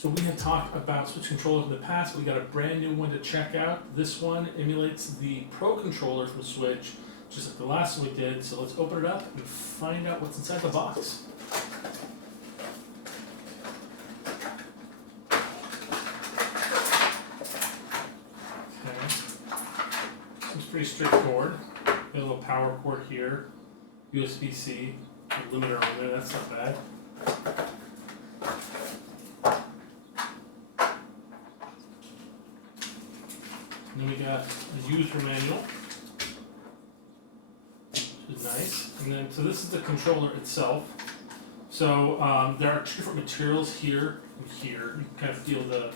So we had talked about switch controllers in the past. We got a brand new one to check out. This one emulates the Pro controller from Switch, just like the last one we did. So let's open it up and find out what's inside the box. Okay, seems pretty straightforward. Got a little power cord here, USB-C, a limiter on there. That's not bad. And then we got a user manual, which is nice. And then, so this is the controller itself. So there are two different materials here and here. You can kind of feel the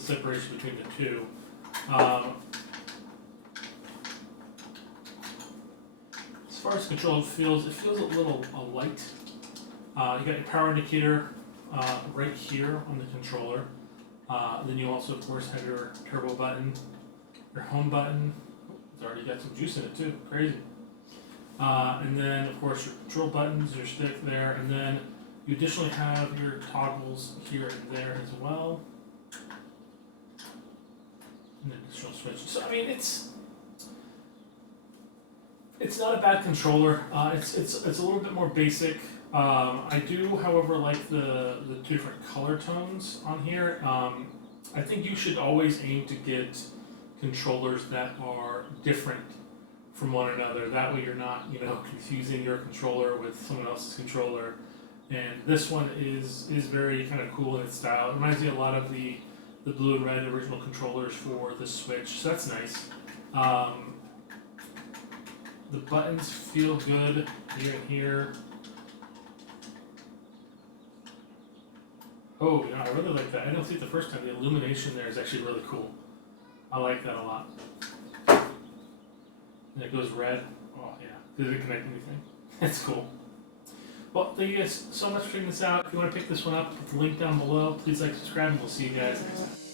separation between the two. As far as the controller feels, it feels a little light. You got your power indicator right here on the controller. Then you also, of course, have your turbo button, your home button. It's already got some juice in it too, crazy. And then, of course, your control buttons, your stick there, and then you additionally have your toggles here and there as well. And an additional switch. So, I mean, it's not a bad controller. It's a little bit more basic. I do, however, like the two different color tones on here. I think you should always aim to get controllers that are different from one another. That way you're not, confusing your controller with someone else's controller. And this one is very kind of cool in its style. It reminds me a lot of the blue and red original controllers for the Switch, so that's nice. The buttons feel good here and here. Oh, I really like that. I didn't see it the first time. The illumination there is actually really cool. I like that a lot. And it goes red. Oh, yeah. Did it connect anything? That's cool. Well, thank you guys so much for checking this out. If you want to pick this one up, put the link down below. Please like, subscribe, and we'll see you guys next time.